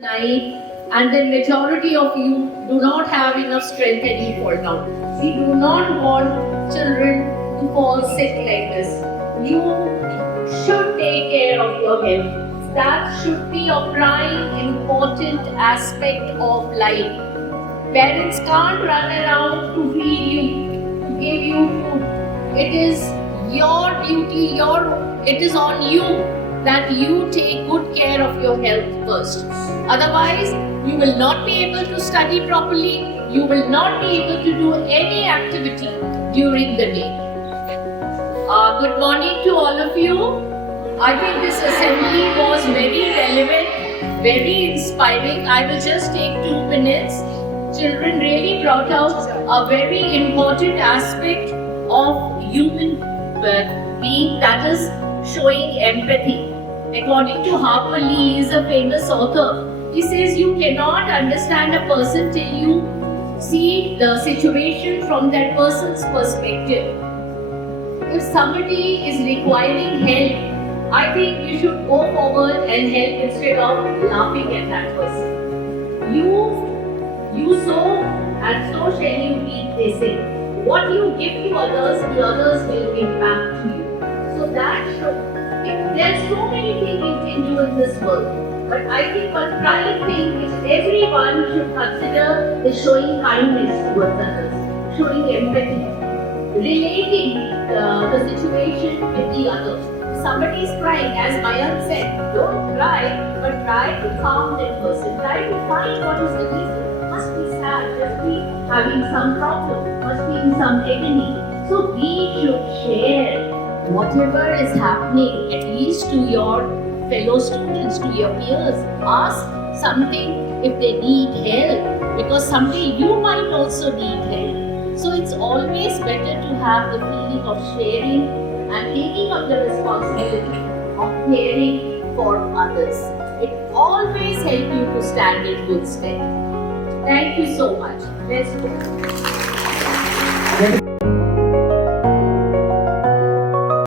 night, and the majority of you do not have enough strength and you fall down. We do not want children to fall sick like this. You should take care of your health. That should be a prime important aspect of life. Parents can't run around to feed you, to give you food. It is your duty, it is on you that you take good care of your health first. Otherwise, you will not be able to study properly, you will not be able to do any activity during the day. Good morning to all of you. I think this assembly was very relevant, very inspiring. I will just take 2 minutes. Children really brought out a very important aspect of human being, that is showing empathy. According to Harper Lee, he is a famous author. He says you cannot understand a person till you see the situation from that person's perspective. If somebody is requiring help, I think you should go forward and help instead of laughing at that person. You sow and so shall you reap, they say. What you give to others, the others will give back to you. So that should, there's so many things you can do in this world. But I think one prime thing which everyone should consider is showing kindness towards others, showing empathy, relating the situation with the others. Somebody is crying, as Mayan said, don't cry, but try to calm that person. Try to find what is the reason. Must be sad, must be having some problem, must be in some agony. So we should share whatever is happening, at least to your fellow students, to your peers. Ask something if they need help, because someday you might also need help. So it's always better to have the feeling of sharing and taking up the responsibility of caring for others. It always helps you to stand in good stead. Thank you so much. Let's go.